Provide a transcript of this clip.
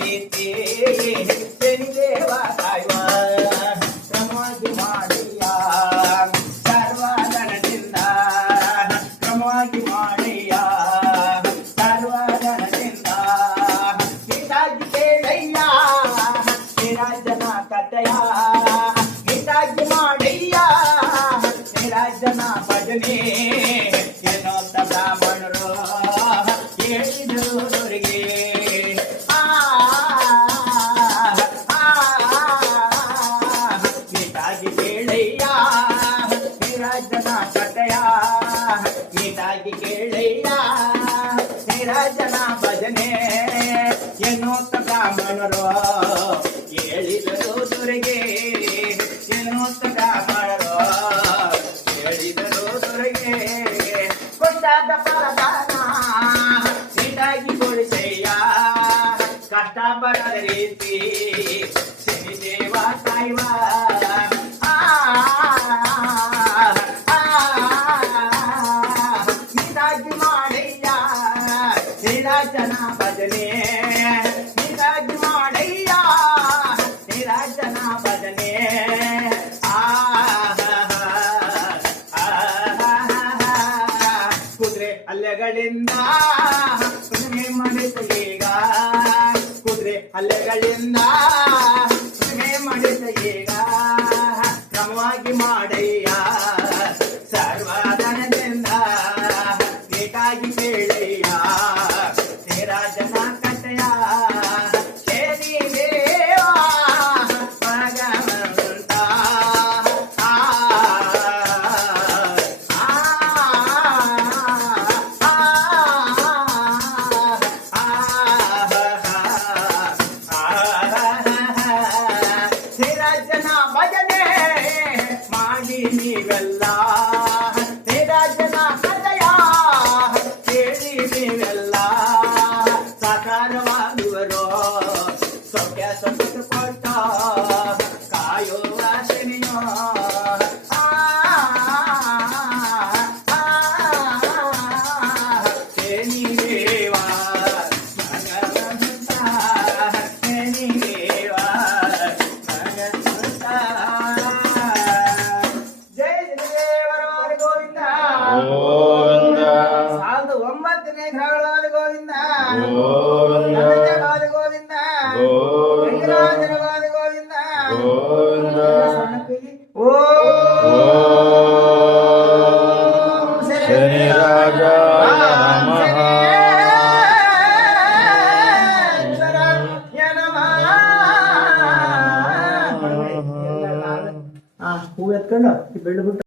ರೀತಿ ಶನಿದೇವ ಕಾಯುವ ಕ್ರಮವಾಗಿ ಮಾಡಯ್ಯ ಸರ್ವಜನದಿಂದ ಕ್ರಮವಾಗಿ ಮಾಡಯ್ಯ ಸರ್ವಜನದಿಂದ ಗೀತಾಗಿ ಕೇಳಯ್ಯ ನಿರಾಜನ ಕಥೆಯ ಗೀತಾಗಿ ಮಾಡಯ್ಯ ನಿರಾಜನ ಭಜನೆ ಏನೋ ಬ್ರಾಹ್ಮಣರು ಹೇಳಿದರು ಅವರಿಗೆ ಗೀತಾಗಿ ಕೇಳಯ್ಯ ನಿರಾಜನ ಕಥೆಯ ಗೀತಾಗಿ ಕೇಳಯ್ಯ ನಿರಾಜನ ಭಜನೆ ಏನೋತ್ತ ಬ್ರಾಹ್ಮಣರು ಹೇಳಿದರು ದೊರೆಗೆ ಏನೋತ್ತ ಬ್ರಾಹ್ಮಣರು ಹೇಳಿದರು ದೊರೆಗೆ ಕೊಂಡಾದ ಫಲದಾನ ನೀಟಾಗಿ ಕೊಡಿಸಯ್ಯ ಕಷ್ಟಪಡದ ರೀತಿ ಶನಿದೇವ ಕಾಯುವ ನೀಟಾಗಿ ಮಾಡಯ್ಯ ನಿರಾಜನ ಭಜನೆ ನೀಟಾಗಿ ಮಾಡಯ್ಯ ನಿರಾಜನ ಭಜನೆ ಕುದುರೆ ಅಲೆಗಳಿಂದ ಸುಮ್ಮನೆ ಮಾಡಿತು ಈಗ ಕುದುರೆ ಅಲೆಗಳಿಂದ ಸುಮ್ಮನೆ ಮಾಡಿತು ಈಗ ಕ್ರಮವಾಗಿ ಮಾಡಯ್ಯ ಸರ್ವಧನದಿಂದ ಬೇಕಾಗಿ ಕೇಳಯ್ಯ ನಿರಾಜನ ಕಥೆಯ ಶನಿದೇವ ಭಗವಂತ ನಿರಾಜನ ಭಜನೆ ಮಾಡಿ ನೀವೆಲ್ಲ ನಿರಾಜನ ಕಥೆಯ ಕೇಳಿ ನೀವೆಲ್ಲ ಸಾಕಾರವಾಗುವರು ಸೌಖ್ಯ ಸಂಪತ್ತು ಕೊಟ್ಟ ಕಾಯುವ ಶನಿಯೋ ಶನಿದೇವ ಭಗವಂತ ಶನಿದೇವ ಭಗವಂತ ಜಯ ದೇವರ ಗೋವಿಂದ ಗೋವಿಂದ 9ನೇ ಗ್ರಹಗಳಾದ ಗೋವಿಂದ ಗೋವಿಂದ ಗೋವಿಂದ ಗೋವಿಂದ ವೆಂಕಟರಾಜನವಾದ ಗೋವಿಂದ ಗೋವಿಂದ ಓಂ ಶನಿರಾಜಾಯ ನಮಃ ಹೂ ಎತ್ಕೊಂಡು ಬೆಳ್ಳು ಬಿಟ್ಟು